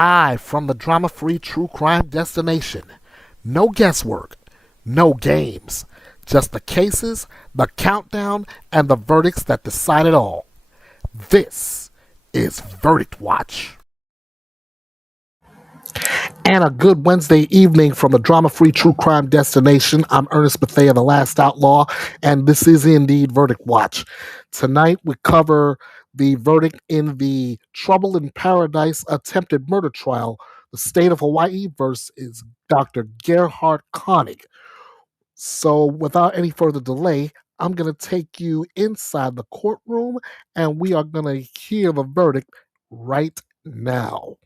live from the drama-free true crime destination. No guesswork, no games, just the cases, the countdown, and the verdicts that decide it all. This is Verdict Watch. And a good Wednesday evening from the drama-free true crime destination. I'm Ernest Bethea, the Last Outlaw, and this is indeed Verdict Watch. Tonight we cover the verdict in the Trouble in Paradise attempted murder trial, the state of Hawaii versus Dr. Gerhard Konig. So without any further delay, I'm going to take you inside the courtroom, and we are going to hear the verdict right now.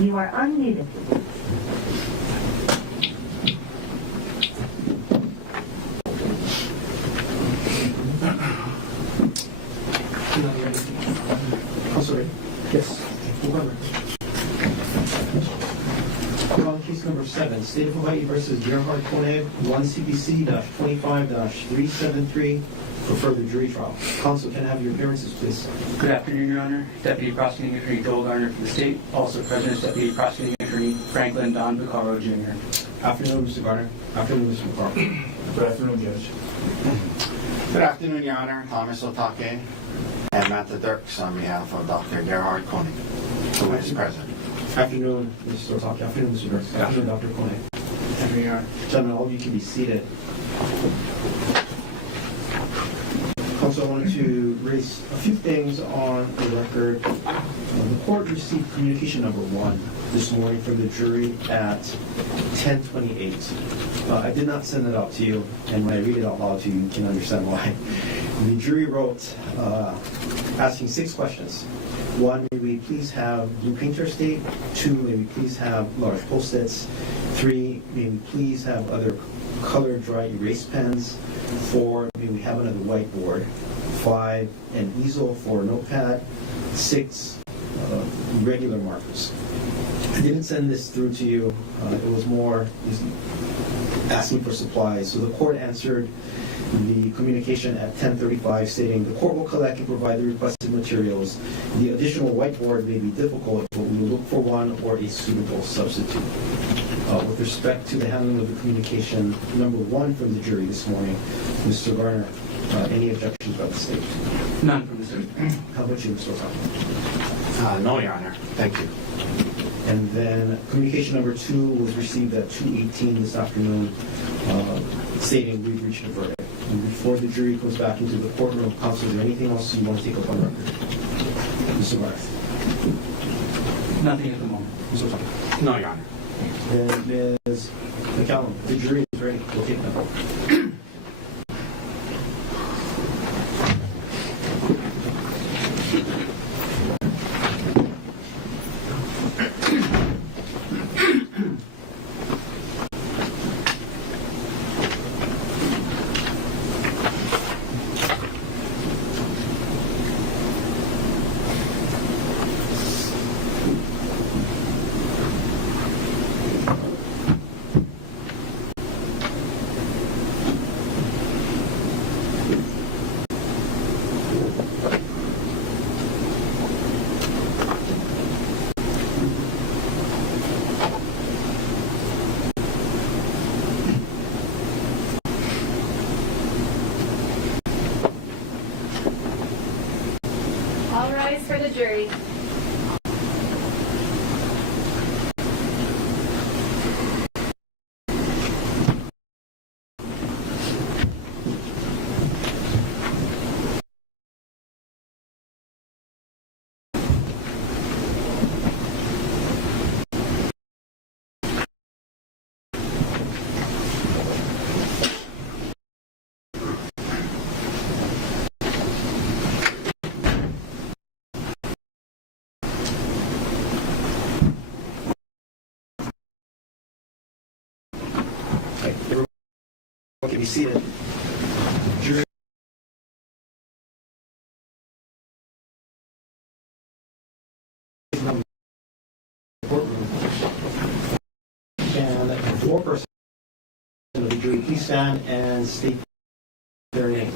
You are unmuted. I'm sorry. Yes. Calling case number 7, State of Hawaii versus Gerhard Konig, 1 CPC-25-373 for further jury trial. Counsel, can I have your appearances, please? Good afternoon, Your Honor. Deputy Prosecuting Attorney Joel Garner for the state. Also present is Deputy Prosecuting Attorney Franklin Don Bucaro, Jr. Afternoon, Mr. Garner. Afternoon, Mr. McCarthy. Good afternoon, Judge. Good afternoon, Your Honor. Thomas Otake and Matt Dirks on behalf of Dr. Gerhard Konig, who is present. Afternoon, Mr. Otake. Afternoon, Mr. Dirks. Afternoon, Dr. Konig. Afternoon, Your Honor. Gentlemen, all of you can be seated. Also, I wanted to raise a few things on the record. The court received communication number 1 this morning from the jury at 10:28. I did not send it out to you, and when I read it out loud to you, you can understand why. The jury wrote asking 6 questions. 1, may we please have blue painter state? 2, may we please have large post-its? 3, may we please have other colored dry erase pens? 4, may we have another whiteboard? 5, an easel for a notepad. 6, regular markers. I didn't send this through to you. It was more asking for supplies. So the court answered the communication at 10:35 stating the court will collect and provide the requested materials. The additional whiteboard may be difficult, but we will look for one or a suitable substitute. With respect to the handling of the communication number 1 from the jury this morning, Mr. Garner, any objections about the state? None from the state. How about you, Mr. Otake? No, Your Honor. Thank you. And then communication number 2 was received at 2:18 this afternoon, stating we've reached a verdict. And before the jury goes back into the courtroom, counsel, is there anything else you want to take up on record? Mr. Barth. Nothing at the moment. Mr. Otake. No, Your Honor. Then Ms. McCallum, the jury is ready. We'll take them. All rise for the jury. Okay, be seated. Jury courtroom. And the four person of the jury, please stand and state their name.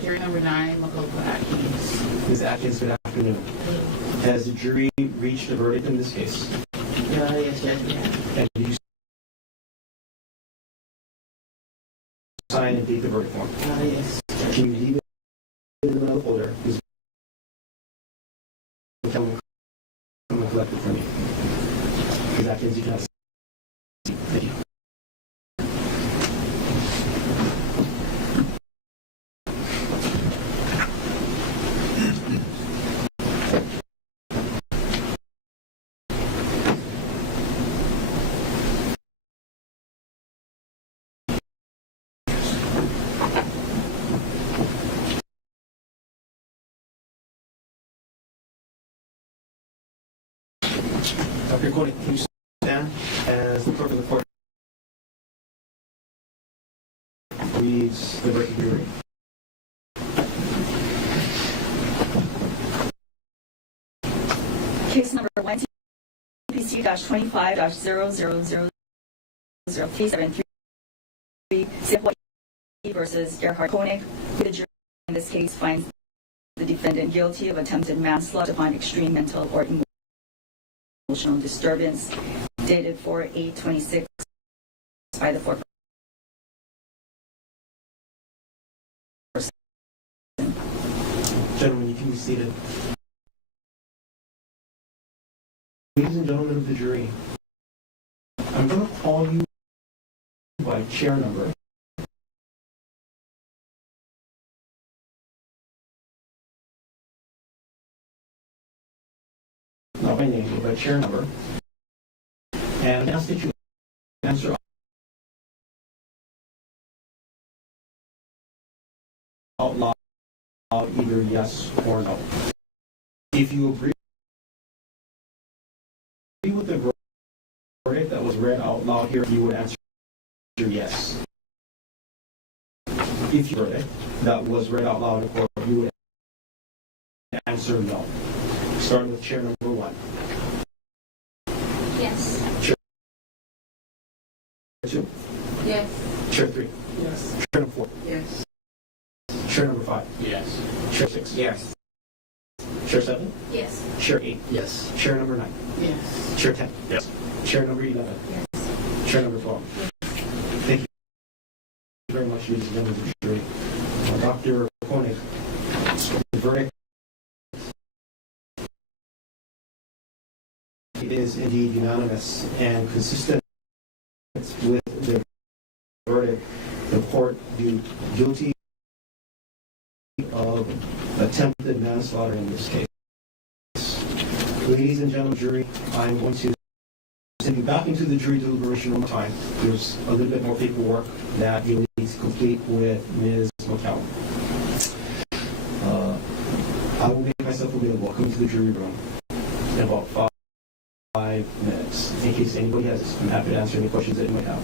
Jury number 9, Makoto Atkins. Ms. Atkins, good afternoon. Has the jury reached a verdict in this case? Yes, Judge, we have. And do you sign and date the verdict form? Yes. Can you leave it in the middle folder? Please come and collect it for me. Ms. Atkins, you can have a seat. Thank you. Dr. Konig, can you stand as the clerk of the court reads the verdict hearing? Case number 1 TPC-25-0000 373 versus Gerhard Konig. The jury in this case finds the defendant guilty of attempted manslaughter upon extreme mental or emotional disturbance, dated 4/8/26 by the foreperson. Gentlemen, you can be seated. Ladies and gentlemen of the jury, I'm going to call you by chair number. Not by name, but by chair number. And ask that you answer out loud either yes or no. If you agree with the verdict that was read out loud here, you would answer yes. If you verdict that was read out loud in court, you would answer no. Starting with chair number 1. Yes. Chair 2. Yes. Chair 3. Yes. Chair number 4. Yes. Chair number 5. Yes. Chair 6. Yes. Chair 7. Yes. Chair 8. Yes. Chair number 9. Yes. Chair 10. Yes. Chair number 11. Yes. Chair number 12. Thank you very much, ladies and gentlemen of the jury. Dr. Konig, the verdict is indeed unanimous and consistent with the verdict. The court viewed guilty of attempted manslaughter in this case. Ladies and gentlemen, jury, I'm going to send you back into the jury deliberation one more time. There's a little bit more paperwork that you'll need to complete with Ms. McCallum. I will make myself available. I'll come into the jury room in about 5 minutes. In case anybody has, I'm happy to answer any questions that you might have.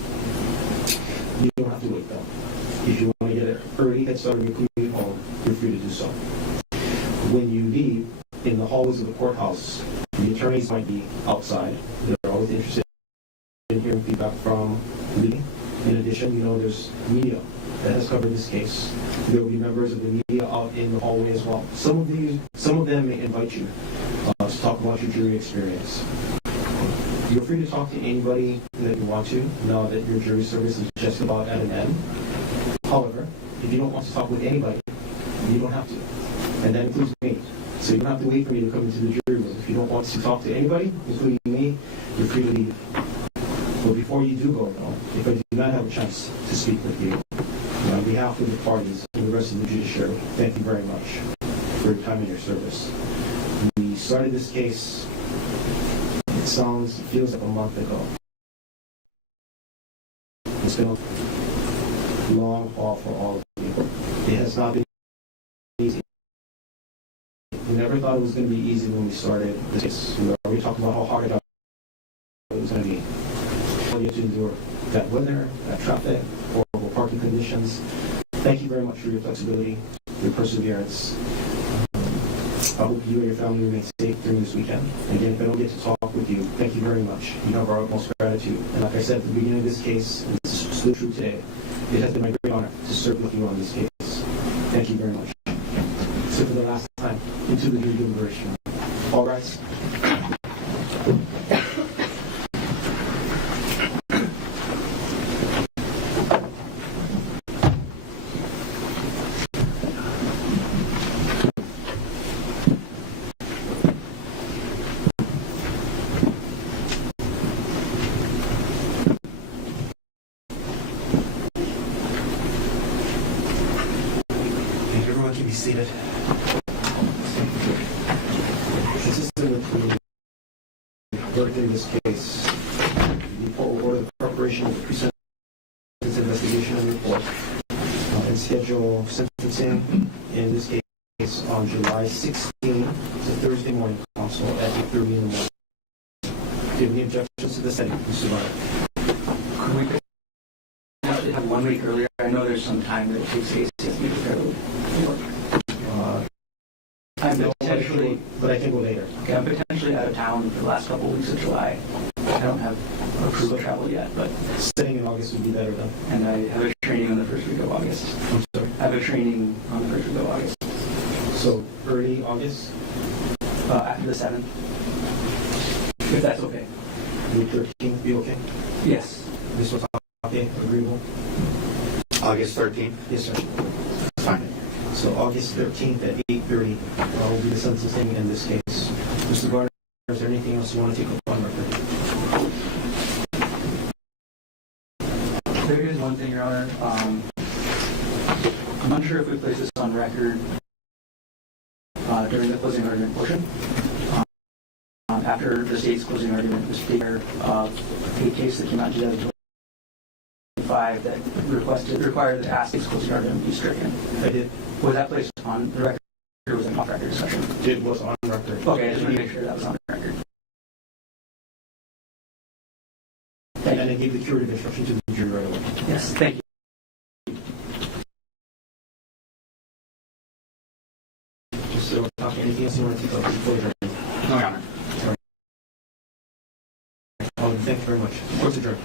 You don't have to wait though. If you want to get an early head start on your commute home, you're free to do so. When you leave, in the hallways of the courthouse, the attorneys might be outside. They're always interested in hearing feedback from me. In addition, there's media that has covered this case. There will be members of the media out in the hallway as well. Some of them may invite you to talk about your jury experience. You're free to talk to anybody that you want to, now that your jury service is just about at an end. However, if you don't want to talk with anybody, you don't have to. And that includes me. So you don't have to wait for me to come into the jury room. If you don't want to talk to anybody, including me, you're free to leave. But before you do go, though, if I do not have a chance to speak with you, on behalf of the parties and the rest of the judiciary, thank you very much for your time and your service. We started this case, it feels like a month ago. It's been a long haul for all of you. It has not been easy. We never thought it was going to be easy when we started this case. We already talked about how hard it was going to be. all you have to endure that weather, that traffic, horrible parking conditions. Thank you very much for your flexibility, your perseverance. I hope you and your family remain safe during this weekend. Again, if I don't get to talk with you, thank you very much. You have our utmost gratitude. And like I said at the beginning of this case, and this is still true today, it has been my great honor to serve with you on this case. Thank you very much. So for the last time, into the jury deliberation. All rise. Everyone can be seated. Consistent with the verdict in this case, the court will order the preparation of the pre-sentence investigation and report and schedule sentencing in this case on July 16th, it's a Thursday morning, counsel at 8:30 in the morning. Do you have any objections to this, Mr. Barnett? Could we potentially have 1 week earlier? I know there's some time that it takes ACS to be prepared for work. I'm potentially, but I can go later. okay, I'm potentially out of town for the last couple of weeks of July. I don't have approved travel yet, but Sitting in August would be better then. and I have a training on the first week of August. I'm sorry. I have a training on the first week of August, So early August, after the 7th, if that's okay. the 13th, be okay? Yes. Mr. Otake, agreeable? August 13th? Yes, sir. Fine. So August 13th at 8:30 will be the sentencing in this case. Mr. Garner, is there anything else you want to take up on record? There is one thing, Your Honor. I'm unsure if we place this on record during the closing argument portion. After the state's closing argument, was speaker of a case that came out in 2005 that required the state's closing argument be stricken. I did. Was that placed on the record or was it off record discussion? It was on record. Okay, I just want to make sure that was on the record. Thank And you. I gave the curative instruction to the jury right away. Yes, thank you. Mr. Otake, anything else you want to take up before adjournment? No, Your Honor. Thank you very much. Court's adjourned.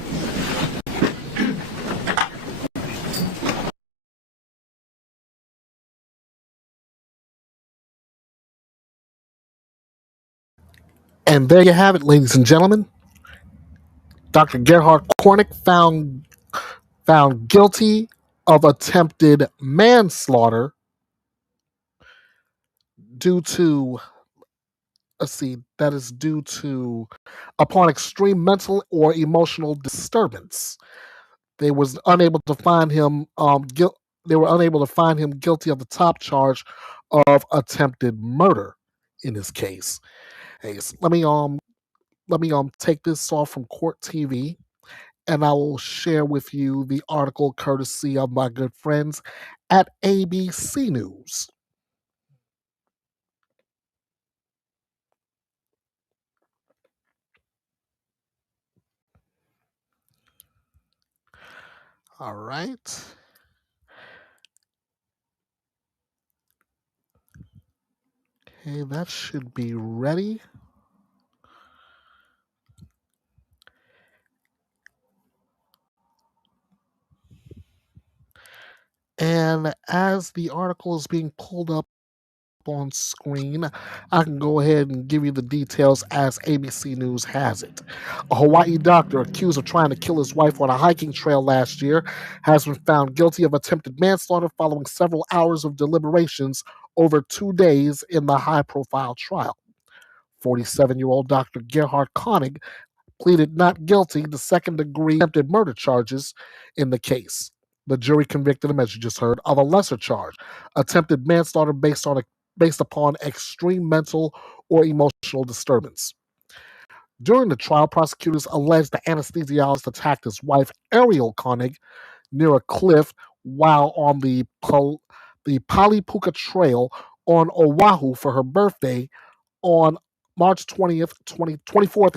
And there you have it, ladies and gentlemen. Dr. Gerhard Konig found guilty of attempted manslaughter due to upon extreme mental or emotional disturbance. They was unable to find him they were unable to find him guilty of the top charge of attempted murder in his case. Hey, so let me take this off from Court TV, and I will share with you the article courtesy of my good friends at ABC News. All right. Okay, that should be ready. And as the article is being pulled up on screen, I can go ahead and give you the details as ABC News has it. A Hawaii doctor accused of trying to kill his wife on a hiking trail last year has been found guilty of attempted manslaughter following several hours of deliberations over 2 days in the high-profile trial. 47-year-old Dr. Gerhard Konig pleaded not guilty to second-degree attempted murder charges in the case. The jury convicted him, as you just heard, of a lesser charge, attempted manslaughter based upon extreme mental or emotional disturbance. During the trial, prosecutors alleged the anesthesiologist attacked his wife, Ariel Konig, near a cliff while on the Palipuka Trail on Oahu for her birthday on March 20th, 24th,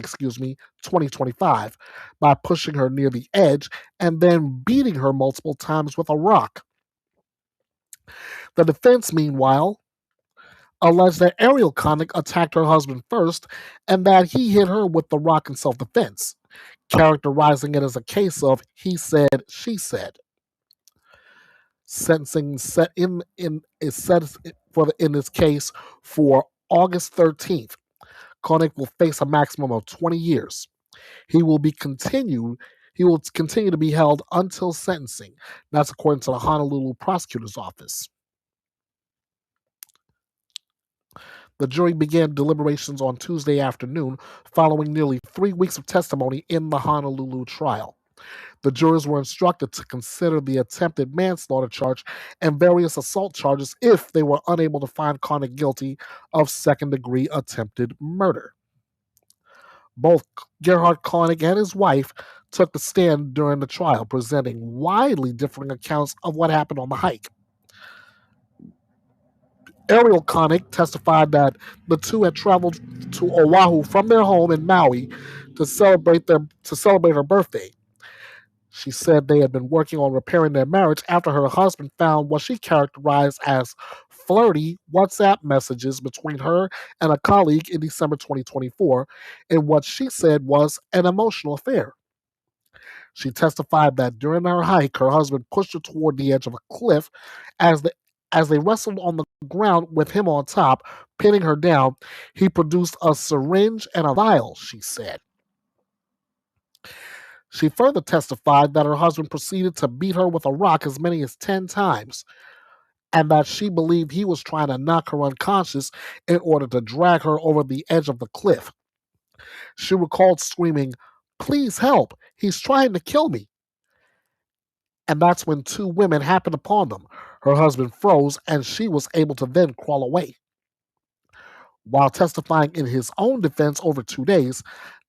2025, by pushing her near the edge and then beating her multiple times with a rock. The defense, meanwhile, alleged that Ariel Konig attacked her husband first and that he hit her with the rock in self-defense, characterizing it as a case of he said, she said. Sentencing set in is set in this case for August 13th. Koenig will face a maximum of 20 years. He will continue to be held until sentencing. That's according to the Honolulu prosecutor's office. The jury began deliberations on Tuesday afternoon following nearly 3 weeks of testimony in the Honolulu trial. The jurors were instructed to consider the attempted manslaughter charge and various assault charges if they were unable to find Konig guilty of second-degree attempted murder. Both Gerhard Konig and his wife took the stand during the trial, presenting widely differing accounts of what happened on the hike. Ariel Konig testified that the two had traveled to Oahu from their home in Maui to celebrate her birthday. She said they had been working on repairing their marriage after her husband found what she characterized as flirty WhatsApp messages between her and a colleague in December 2024 in what she said was an emotional affair. She testified that during her hike, her husband pushed her toward the edge of a cliff. As they wrestled on the ground with him on top, pinning her down, he produced a syringe and a vial, she said. She further testified that her husband proceeded to beat her with a rock as many as 10 times, and that she believed he was trying to knock her unconscious in order to drag her over the edge of the cliff. She recalled screaming, "Please help, he's trying to kill me." And that's when two women happened upon them. Her husband froze, and she was able to then crawl away. While testifying in his own defense over 2 days,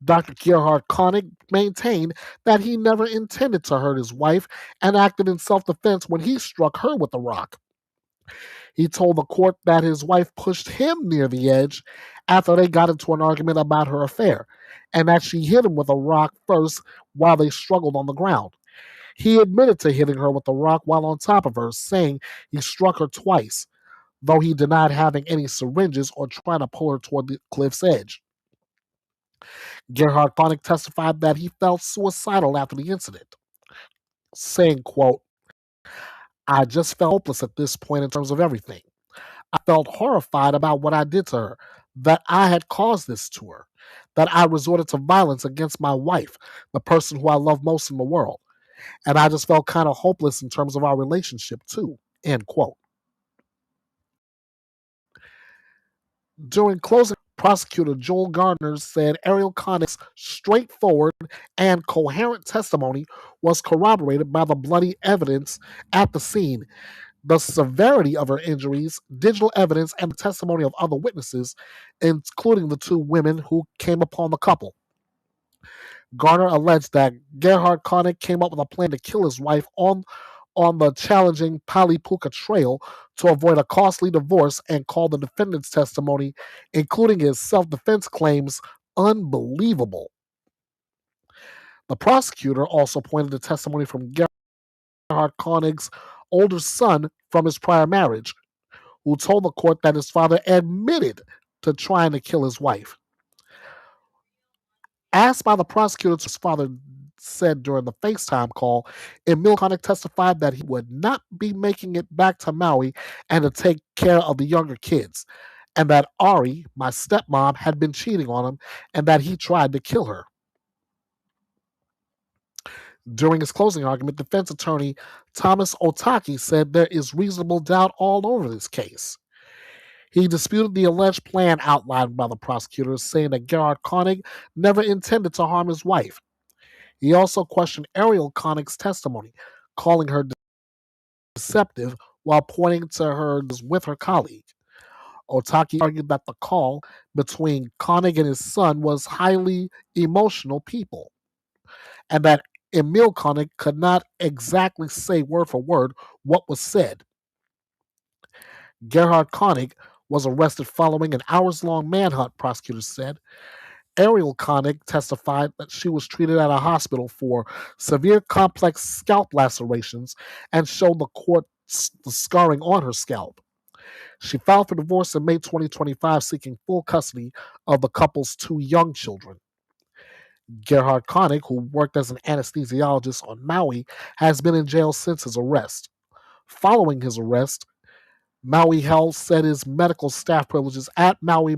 Dr. Gerhard Konig maintained that he never intended to hurt his wife and acted in self-defense when he struck her with the rock. He told the court that his wife pushed him near the edge after they got into an argument about her affair, and that she hit him with a rock first while they struggled on the ground. He admitted to hitting her with the rock while on top of her, saying he struck her twice, though he denied having any syringes or trying to pull her toward the cliff's edge. Gerhard Konig testified that he felt suicidal after the incident, saying, quote, "I just felt hopeless at this point in terms of everything. I felt horrified about what I did to her, that I had caused this to her, that I resorted to violence against my wife, the person who I love most in the world. And I just felt kind of hopeless in terms of our relationship too," end quote. During closing, prosecutor Joel Gardner said Ariel Konig's straightforward and coherent testimony was corroborated by the bloody evidence at the scene, the severity of her injuries, digital evidence, and the testimony of other witnesses, including the two women who came upon the couple. Garner alleged that Gerhard Konig came up with a plan to kill his wife on the challenging Palipuka Trail to avoid a costly divorce and called the defendant's testimony, including his self-defense claims, unbelievable. The prosecutor also pointed to testimony from Gerhard Konig's older son from his prior marriage, who told the court that his father admitted to trying to kill his wife. Asked by the prosecutor, his father said during the FaceTime call, Emil Konig testified that he would not be making it back to Maui and to take care of the younger kids, and that Ari, my stepmom, had been cheating on him and that he tried to kill her. During his closing argument, defense attorney Thomas Otake said there is reasonable doubt all over this case. He disputed the alleged plan outlined by the prosecutors, saying that Gerhard Konig never intended to harm his wife. He also questioned Ariel Konig's testimony, calling her deceptive while pointing to her with her colleague. Otake argued that the call between Konig and his son was highly emotional people, and that Emil Konig could not exactly say word for word what was said. Gerhard Konig was arrested following an hours-long manhunt, prosecutors said. Ariel Konig testified that she was treated at a hospital for severe complex scalp lacerations and showed the court the scarring on her scalp. She filed for divorce in May 2025, seeking full custody of the couple's 2 young children. Gerhard Konig, who worked as an anesthesiologist on Maui, has been in jail since his arrest. Following his arrest, Maui Health said his medical staff privileges at Maui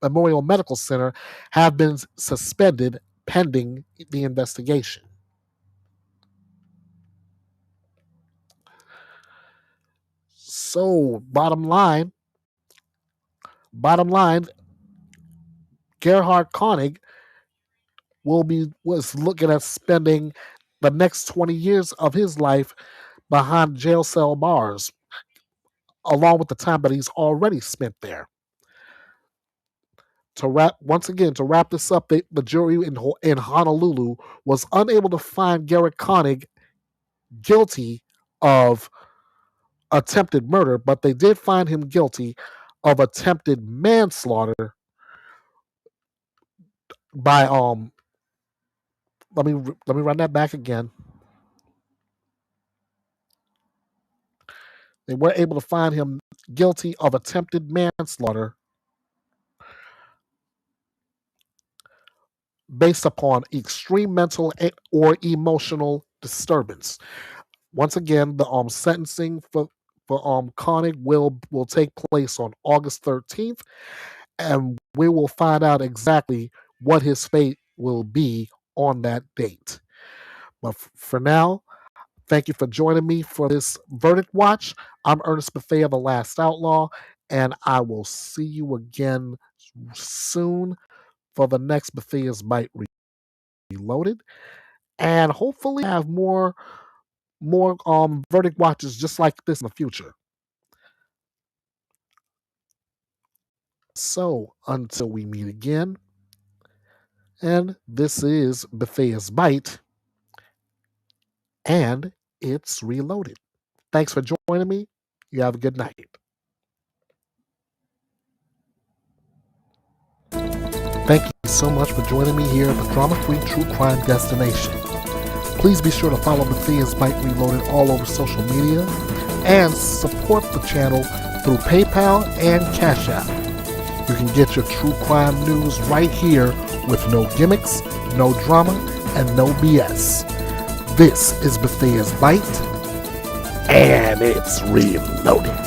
Memorial Medical Center have been suspended pending the investigation. So, bottom line, Gerhard Konig was looking at spending the next 20 years of his life behind jail cell bars, along with the time that he's already spent there. To wrap this up, the jury in Honolulu was unable to find Gerhard Konig guilty of attempted murder, but they did find him guilty of attempted manslaughter by let me run that back again. They were able to find him guilty of attempted manslaughter based upon extreme mental or emotional disturbance. Once again, the sentencing for Konig will take place on August 13th, and we will find out exactly what his fate will be on that date. But for now, thank you for joining me for this Verdict Watch. I'm Ernest Bethea, the Last Outlaw, and I will see you again soon for the next Bethea's Byte Reloaded, and hopefully have more Verdict Watches just like this in the future. So until we meet again, and this is Bethea's Byte, and it's reloaded. Thanks for joining me. You have a good night. Thank you so much for joining me here at the drama-free true crime destination. Please be sure to follow Bethea's Byte Reloaded all over social media and support the channel through PayPal and Cash App. You can get your true crime news right here with no gimmicks, no drama, and no BS. This is Bethea's Byte, and it's reloaded.